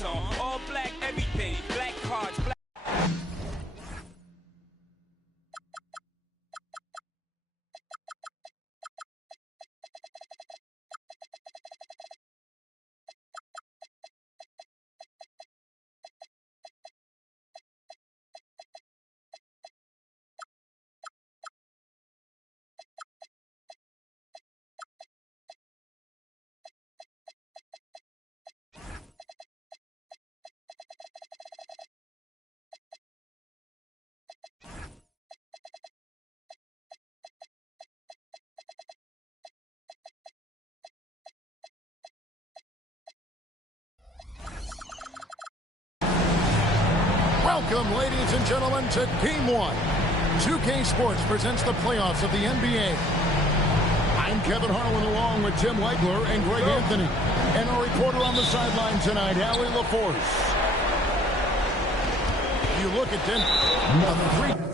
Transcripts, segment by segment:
lights on. All black, everything. Black cards, black. Welcome, ladies and gentlemen, to Game 1. 2K Sports presents the playoffs of the NBA. I'm Kevin Harlan along with Tim Legler and Greg Anthony. And our reporter on the sideline tonight, Allie LaForce. You look at Denver, a 3.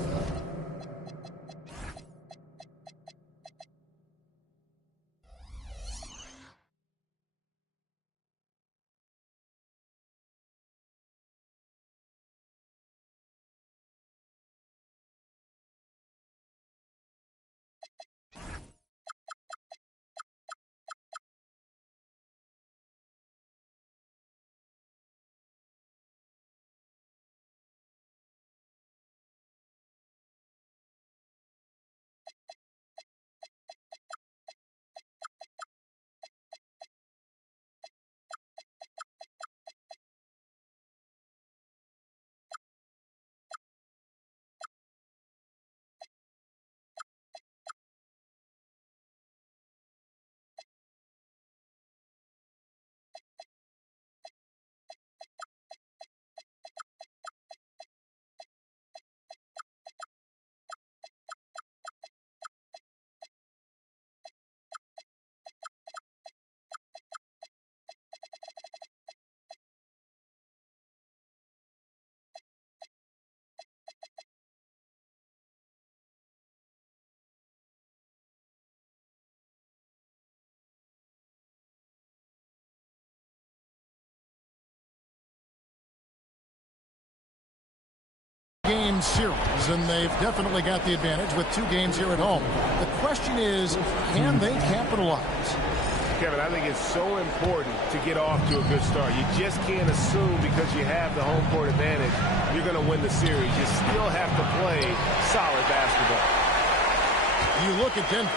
Game series, and they've definitely got the advantage with 2 games here at home. The question is, can they capitalize? Kevin, I think it's so important to get off to a good start. You just can't assume because you have the home court advantage you're going to win the series. You still have to play solid basketball. You look at Denver.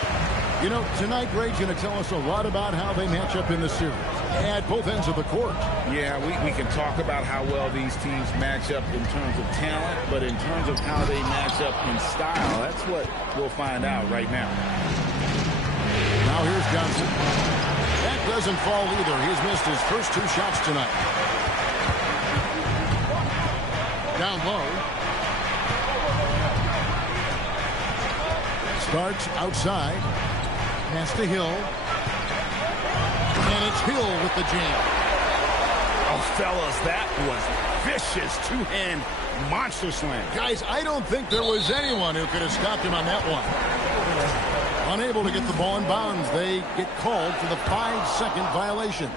You know, tonight Greg's going to tell us a lot about how they match up in the series at both ends of the court. Yeah, we can talk about how well these teams match up in terms of talent, but in terms of how they match up in style, that's what we'll find out right now. Now here's Johnson. That doesn't fall either. He's missed his first 2 shots tonight. Down low. Starks outside. Pass to Hill. And it's Hill with the jam. Oh, fellas, that was vicious 2-hand monster slam. Guys, I don't think there was anyone who could have stopped him on that one. Unable to get the ball in bounds. They get called for the 5-second violation.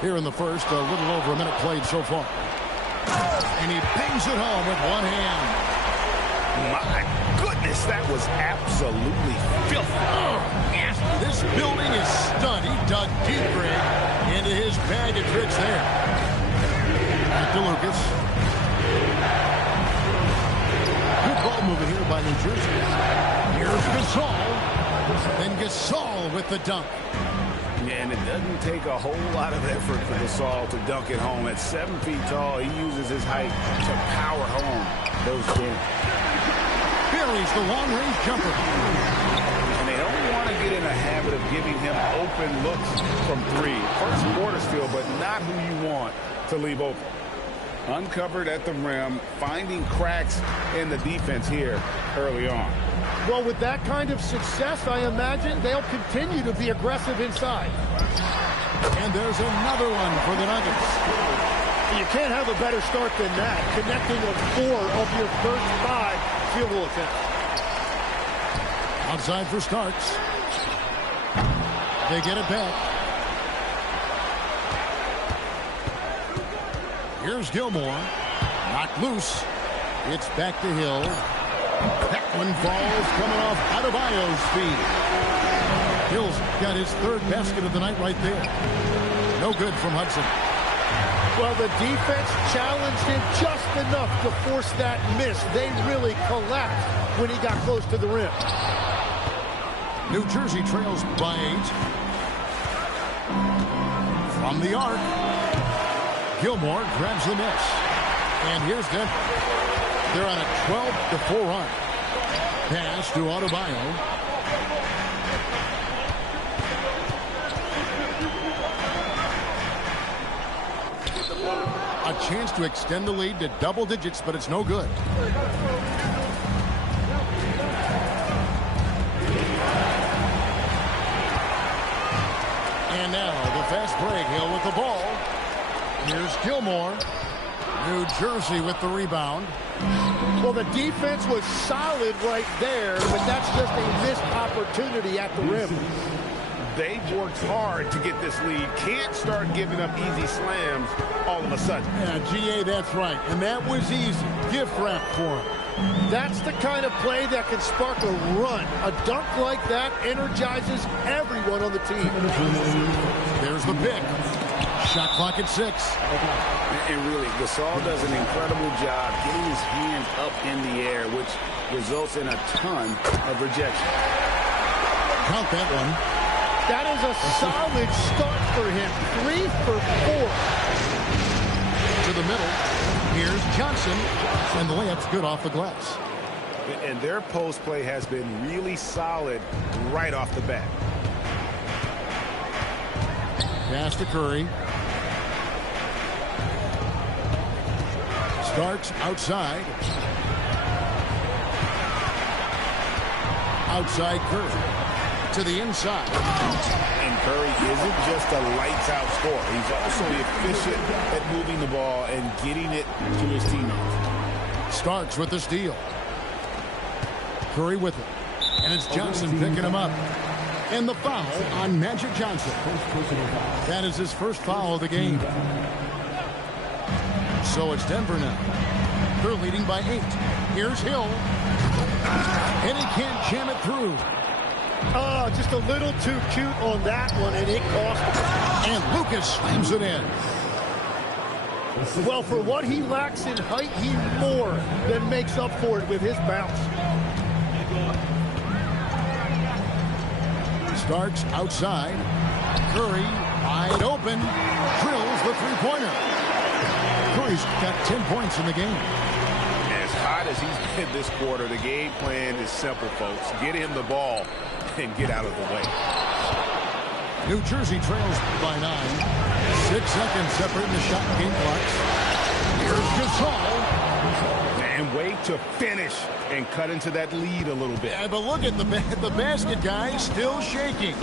Here in the first, a little over a minute played so far. And he bangs it home with one hand. My goodness, that was absolutely filthy. This building is stunned. He dug deep, Greg, into his bag of tricks there. Back to Lucas. Good ball movement here by New Jersey. Here's Gasol. Then Gasol with the dunk. And it doesn't take a whole lot of effort for Gasol to dunk it home. At 7 feet tall, he uses his height to power home those points. Buries the long-range jumper. And they don't want to get in a habit of giving him open looks from 3. First quarter steal, but not who you want to leave open. Uncovered at the rim, finding cracks in the defense here early on. Well, with that kind of success, I imagine they'll continue to be aggressive inside. And there's another one for the Nuggets. You can't have a better start than that, connecting on 4 of your first 5 field goal attempts. Outside for Starks. They get it back. Here's Gilmore. Knocked loose. It's back to Hill. That one falls coming off Adebayo's feet. Hill's got his third basket of the night right there. No good from Hudson. Well, the defense challenged him just enough to force that miss. They really collapsed when he got close to the rim. New Jersey trails by 8. From the arc. Gilmore grabs the miss. And here's Denver. They're on a 12-4 run. Pass to Adebayo. A chance to extend the lead to double digits, but it's no good. And now the fast break. Hill with the ball. Here's Gilmore. New Jersey with the rebound. Well, the defense was solid right there, but that's just a missed opportunity at the rim. They've worked hard to get this lead. Can't start giving up easy slams all of a sudden. Yeah, GA, that's right. And that was easy. Gift wrap for him. That's the kind of play that can spark a run. A dunk like that energizes everyone on the team. There's the pick. Shot clock at 6. And really, Gasol does an incredible job getting his hands up in the air, which results in a ton of rejection. Count that one. That is a solid start for him. 3 for 4. To the middle. Here's Johnson. And the layup's good off the glass. And their post play has been really solid right off the bat. Pass to Curry. Starks outside. Outside Curry. To the inside. And Curry isn't just a lights-out scorer. He's also efficient at moving the ball and getting it to his teammates. Starks with the steal. Curry with it. And it's Johnson picking him up. And the foul on Magic Johnson. That is his first foul of the game. So it's Denver now. They're leading by 8. Here's Hill. And he can't jam it through. Oh, just a little too cute on that one, and it cost him. And Lucas slams it in. Well, for what he lacks in height, he more than makes up for it with his bounce. Starks outside. Curry wide open. Drills the three-pointer. Curry's got 10 points in the game. As hot as he's been this quarter, the game plan is simple, folks. Get him the ball and get out of the way. New Jersey trails by 9. 6 seconds separating the shot and game clocks. Here's Gasol. And wait to finish and cut into that lead a little bit. Yeah, but look at the basket guy still shaking.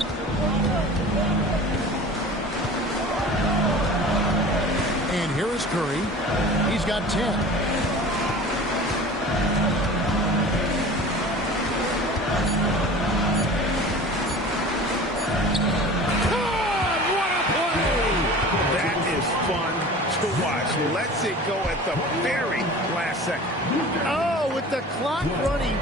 And here is Curry. He's got 10. Fun to watch. Lets it go at the very last second. Oh, with the clock running.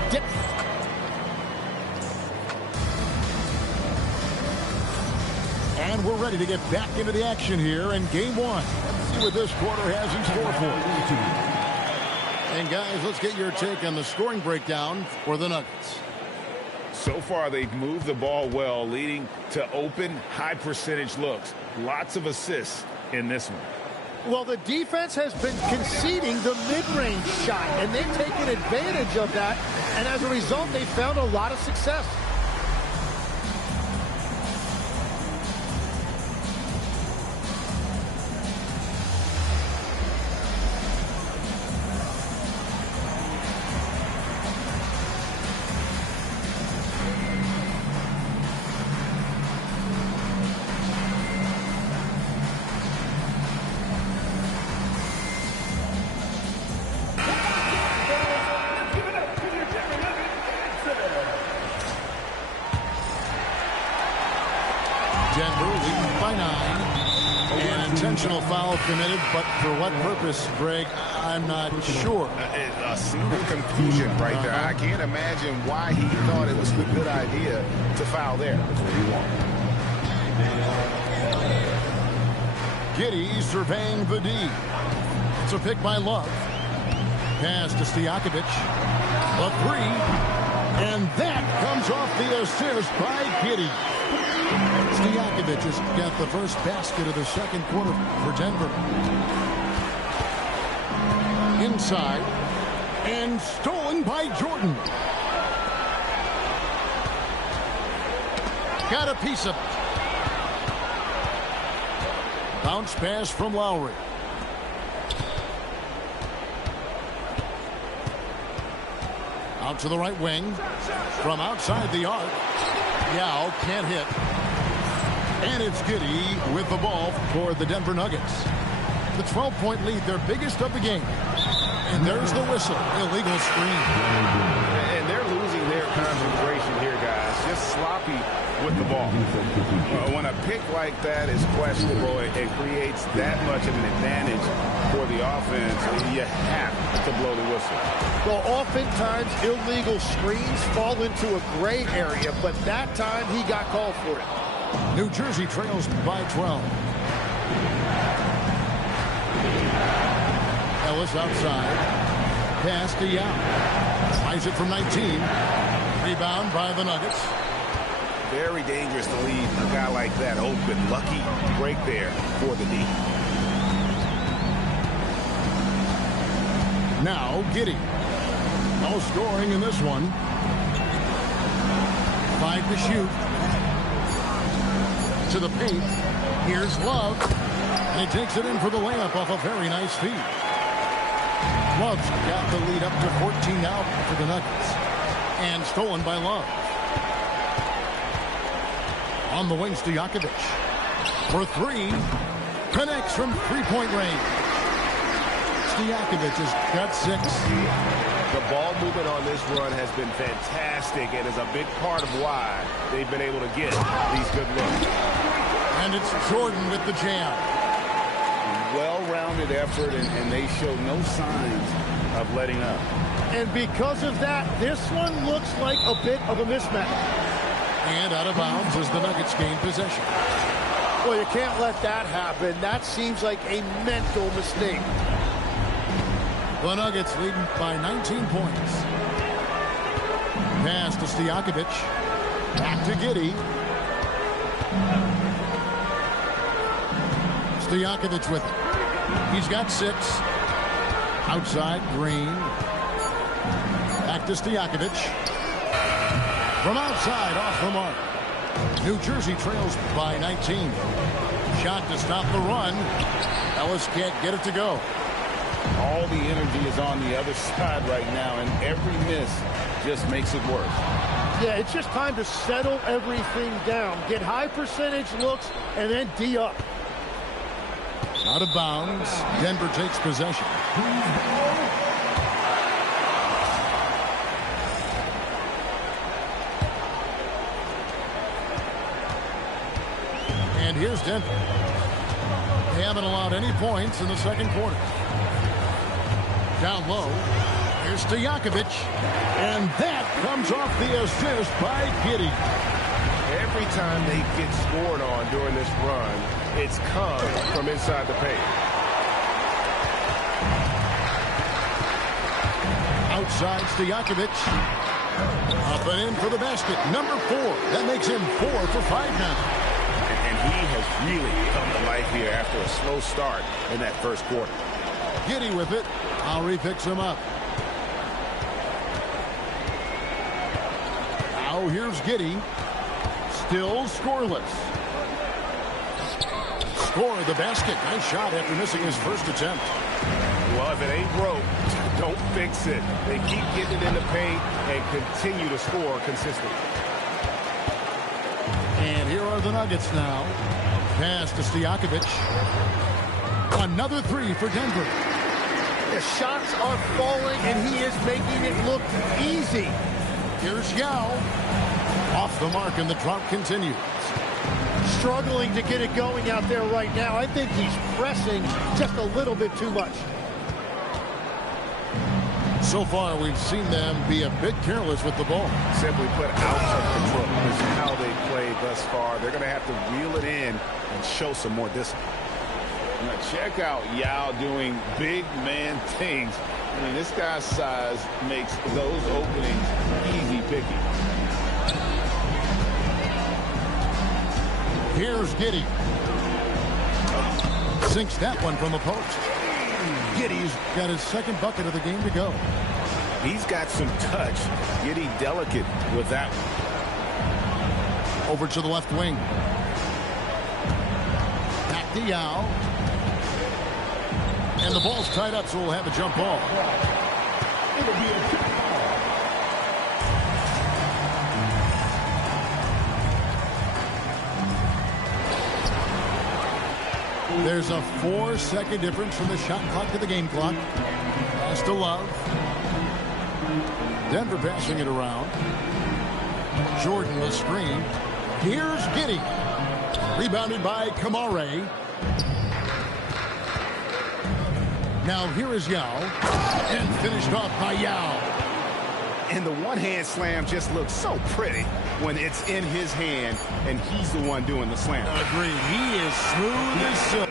And we're ready to get back into the action here in game 1. Let's see what this quarter has in store for us. And guys, let's get your take on the scoring breakdown for the Nuggets. So far, they've moved the ball well, leading to open, high-percentage looks. Lots of assists in this one. Well, the defense has been conceding the mid-range shot, and they've taken advantage of that, and as a result, they've found a lot of success. intentional foul committed, but for what purpose, Greg, I'm not sure. A single confusion right there. I can't imagine why he thought it was a good idea to foul there. Giddey surveying the D. It's a pick by Love. Pass to Stojakovic. A three. And that comes off the assist by Giddey. Stojakovic has got the first basket of the second quarter for Denver. Inside. And stolen by Jordan. Got a piece of it. Bounce pass from Lowry. Out to the right wing. From outside the arc. Yao can't hit. And it's Giddey with the ball for the Denver Nuggets. The 12-point lead, their biggest of the game. And there's the whistle. Illegal screen. And they're losing their concentration here, guys. Just sloppy with the ball. When a pick like that is questionable and creates that much of an advantage for the offense, you have to blow the whistle. Well, oftentimes illegal screens fall into a gray area, but that time he got called for it. New Jersey trails by 12. Ellis outside. Pass to Yao. Tries it from 19. Rebound by the Nuggets. Very dangerous to leave a guy like that open. Lucky break there for the D. Now Giddey. No scoring in this one. 5 to shoot. To the paint. Here's Love. And he takes it in for the layup off a very nice feed. Love's got the lead up to 14 now for the Nuggets. And stolen by Love. On the wing, Stojakovic. For three. Connects from three-point range. Stojakovic has got 6. The ball movement on this run has been fantastic and is a big part of why they've been able to get these good looks. And it's Jordan with the jam. Well-rounded effort, and they show no signs of letting up. And because of that, this one looks like a bit of a mismatch. And out of bounds as the Nuggets gain possession. Well, you can't let that happen. That seems like a mental mistake. The Nuggets leading by 19 points. Pass to Stojakovic. Back to Giddey. Stojakovic with it. He's got 6. Outside, Green. Back to Stojakovic. From outside, off the mark. New Jersey trails by 19. Shot to stop the run. Ellis can't get it to go. All the energy is on the other side right now, and every miss just makes it worse. Yeah, it's just time to settle everything down. Get high percentage looks, and then D up. Out of bounds. Denver takes possession. And here's Denver. They haven't allowed any points in the second quarter. Down low. Here's Stojakovic. And that comes off the assist by Giddey. Every time they get scored on during this run, it's come from inside the paint. Outside Stojakovic. Up and in for the basket. Number 4. That makes him 4 for 5 now. And he has really come to life here after a slow start in that first quarter. Giddey with it. Lowry picks him up. Now here's Giddey. Still scoreless. Score the basket. Nice shot after missing his first attempt. Well, if it ain't broke, don't fix it. They keep getting it in the paint and continue to score consistently. And here are the Nuggets now. Pass to Stojakovic. Another 3 for Denver. The shots are falling, and he is making it look easy. Here's Yao. Off the mark, and the drought continues. struggling to get it going out there right now. I think he's pressing just a little bit too much. So far, we've seen them be a bit careless with the ball. Simply put, out of control. This is how they played thus far. They're going to have to reel it in and show some more discipline. Now check out Yao doing big man things. I mean, this guy's size makes those openings easy picking. Here's Giddey. Sinks that one from the post. Giddey's got his second bucket of the game to go. He's got some touch. Giddey delicate with that one. Over to the left wing. Back to Yao. And the ball's tied up, so we'll have a jump ball. It'll be a jump ball. There's a 4-second difference from the shot clock to the game clock. Pass to Love. Denver passing it around. Jordan the screen. Here's Giddey. Rebounded by Kamare. Now here is Yao. And finished off by Yao. And the one-hand slam just looks so pretty when it's in his hand and he's the one doing the slam. Agreed. He is smooth as silk.